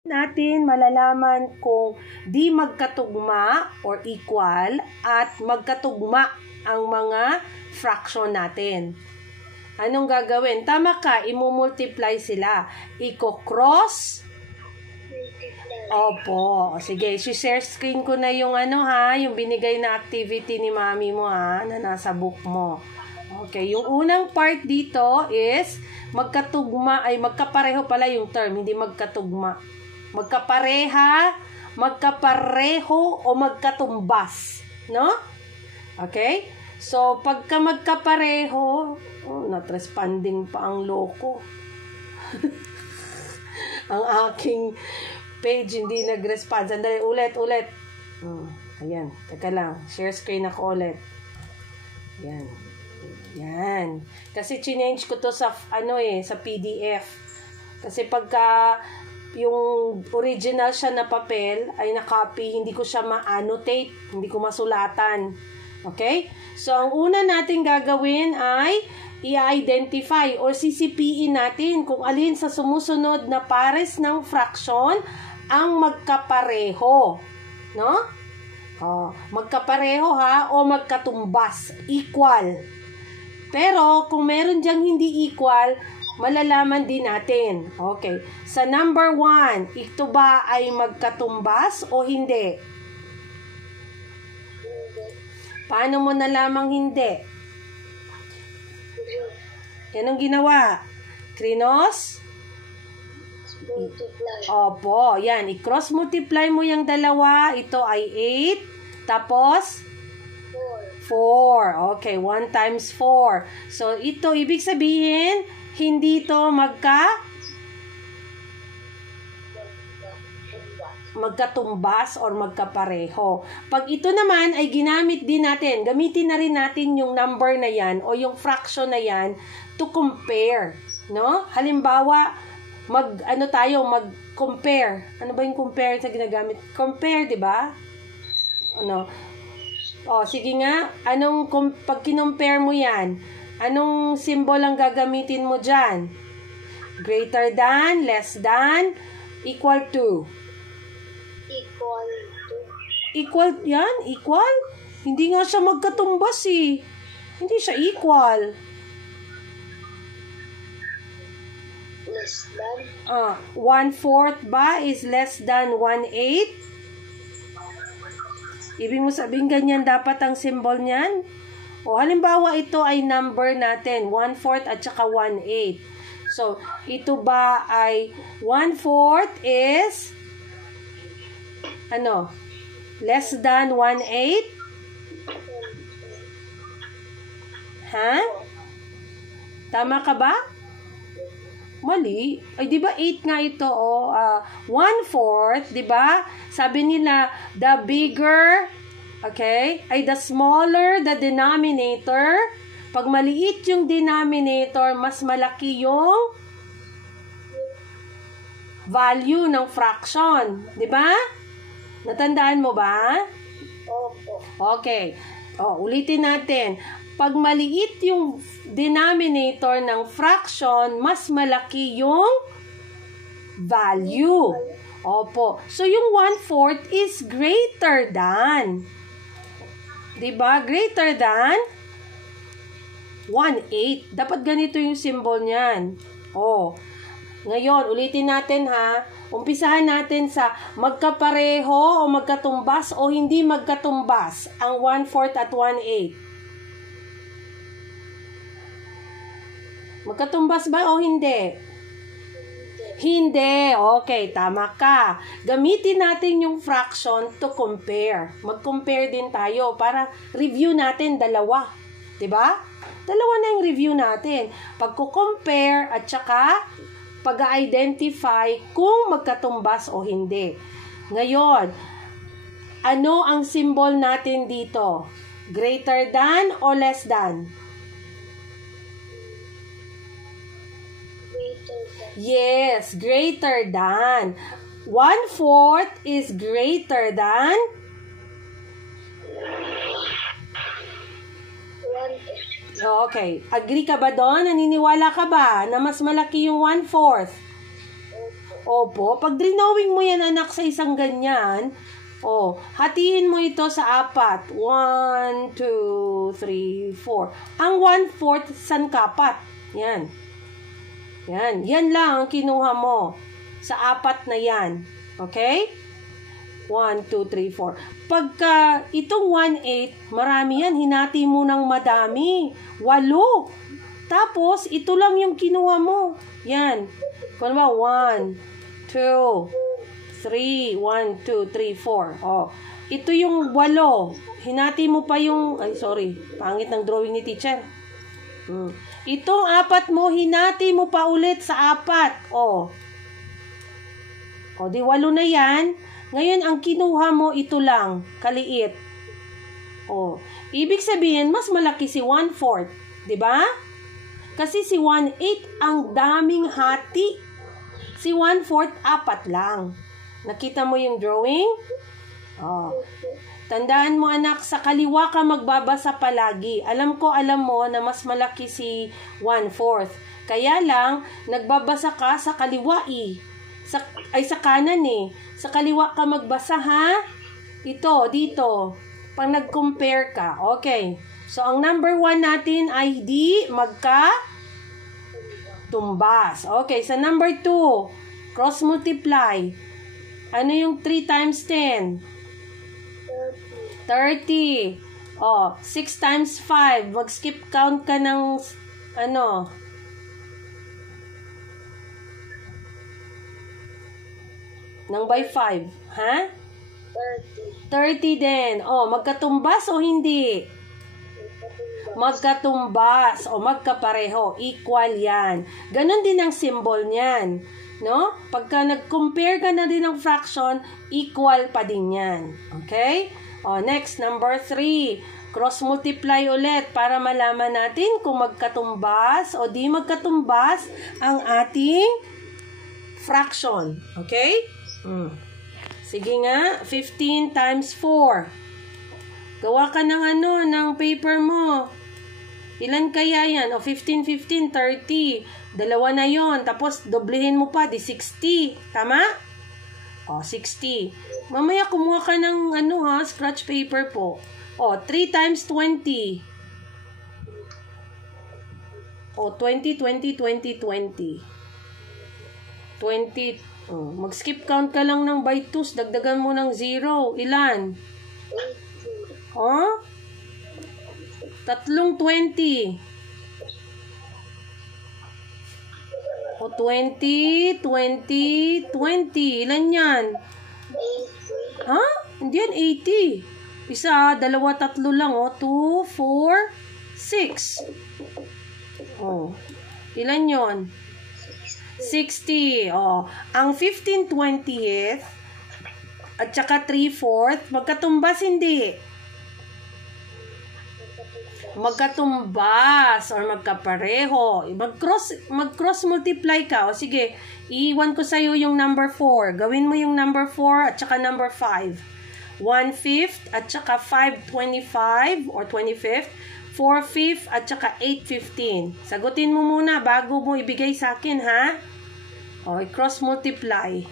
natin malalaman kung di magkatugma or equal at magkatugma ang mga fraction natin. Anong gagawin? Tama ka, imumultiply sila. Iko-cross. Opo. Sige, share screen ko na yung yung binigay na activity ni mami mo na nasa book mo. Okay, yung unang part dito is magkatugma, ay magkapareho pala yung term, hindi magkatugma. Magkapareha, magkapareho o magkatumbas, no? Okay? So, pagka magkapareho, not responding pa ang loko. Ang aking page hindi nag-respond. Sandali, ulit. Ayan, teka lang. Share screen ako ulit. Ayan. Yan. Kasi change ko to sa sa PDF. Kasi pagka yung original siya na papel ay na-copy, hindi ko siya ma-annotate, hindi ko masulatan. Okay? So ang una nating gagawin ay i-identify or sisipiin natin kung alin sa sumusunod na pares ng fraction ang magkapareho. No? Magkapareho o magkatumbas, equal. Pero, kung meron diyang hindi equal, malalaman din natin. Okay. Sa number 1, ito ba ay magkatumbas o hindi? Paano mo nalamang hindi? Yan ang ginawa. Krinos? Opo, yan. I-cross multiply mo yung dalawa. Ito ay 8. Tapos? 4. Okay, 1 times 4. So, ito, ibig sabihin, hindi ito magkatumbas or magkapareho. Pag ito naman ay ginamit din natin, gamitin na rin natin yung number na yan o yung fraction na yan to compare. No? Halimbawa, mag-compare. Ano ba yung compare sa ginagamit? Compare, di ba? Sige nga. Pag kinompare mo yan, anong symbol ang gagamitin mo dyan? Greater than, less than, equal to. Equal yan? Equal? Hindi nga siya magkatumbas Hindi siya equal. Less than? 1/4 ba is less than 1/8? Ibig mo sabihin ganyan dapat ang symbol niyan? Halimbawa ito ay number natin, 1/4 at saka 1/8. So, ito ba ay 1/4 is less than 1/8? Tama ka ba? Mali. Ay, di ba 8 nga ito, 1/4, di ba? Sabi nila, the bigger, ay the smaller the denominator. Pag maliit yung denominator, mas malaki yung value ng fraction. Di ba? Natandaan mo ba? Opo. Okay. Ulitin natin. Pag maliit yung denominator ng fraction, mas malaki yung value. Opo. So, yung 1/4 is greater than. Diba? Greater than 1/8. Dapat ganito yung symbol niyan. Ngayon, ulitin natin Umpisahan natin sa magkapareho o magkatumbas o hindi magkatumbas ang 1/4 at 1/8. Magkatumbas ba o hindi? Hindi. Okay, tama ka. Gamitin natin yung fraction to compare. Mag-compare din tayo para review natin dalawa. Diba? Dalawa na yung review natin. Pagko-compare at saka pag-identify kung magkatumbas o hindi. Ngayon, ano ang symbol natin dito? Greater than o less than? Yes, greater than. 1/4 is greater than 1/8. Okay. Agree ka ba doon? Naniniwala ka ba na mas malaki yung 1/4? Opo, pag drawing mo yan anak sa isang ganyan, hatiin mo ito sa 4. 1, 2, 3, 4. Ang 1/4 sangkapat. Yan. Yan. Yan lang ang kinuha mo sa 4 na yan. Okay? 1, 2, 3, 4. Pagka itong 1/8, marami yan. Hinati mo ng madami. 8. Tapos, ito lang yung kinuha mo. Yan. Kung ba, 1, 2, 3, 1, 2, 3, 4. Ito yung 8. Hinati mo pa yung, pangit ng drawing ni teacher. Itong 4 mo, hinati mo pa ulit sa 4. Di 8 na yan. Ngayon, ang kinuha mo, ito lang, kaliit. Ibig sabihin, mas malaki si 1/4. Diba? Kasi si 1/8 ang daming hati. Si 1/4, 4 lang. Nakita mo yung drawing? Tandaan mo anak, sa kaliwa ka magbabasa palagi. Alam mo na mas malaki si 1/4. Kaya lang, nagbabasa ka sa kaliwa sa kanan Sa kaliwa ka magbasa ha? Ito, dito. Pag nag-compare ka. Okay. So, ang number 1 natin ay di magka-tumbas. Okay, sa number 2, cross multiply. Ano yung 3 times 10? 30. 6 times 5. Mag-skip count ka ng ng by 5. Ha? 30 din. Magkatumbas o hindi? Magkatumbas o magkapareho. Equal yan. Ganon din ang symbol niyan. No? Pagka nag-compare ka na din ng fraction, equal pa din yan. Okay? Next, number 3. Cross multiply ulit para malaman natin kung magkatumbas o di magkatumbas ang ating fraction. Okay? Sige nga, 15 times 4. Gawa ka ng ng paper mo. Ilan kaya yan? 15, 15, 30. Dalawa na yon. Tapos, doblehin mo pa, di 60. Tama? 60. Mamaya, kumuha ka ng scratch paper po. 3 times 20. 20, 20, 20, 20. 20. Mag-skip count ka lang ng by 2s. Dagdagan mo ng 0. Ilan? 3 20. 20, 20, 20. Ilan yan? Hindi yan 80. Isa, 2, 3 lang. 2, 4, 6. Ilan yon? 60. Ang 15/20 at saka 3/4, magkatumbas hindi? Magkatumbas or magkapareho. Mag-cross multiply ka. Sige, iiwan ko sa'yo yung number 4. Gawin mo yung number 4 at saka number 5. 1/5 at saka 5/25 or 25th. 4/5 at saka 8/15. Sagutin mo muna bago mo ibigay sa akin, ha? I-cross multiply.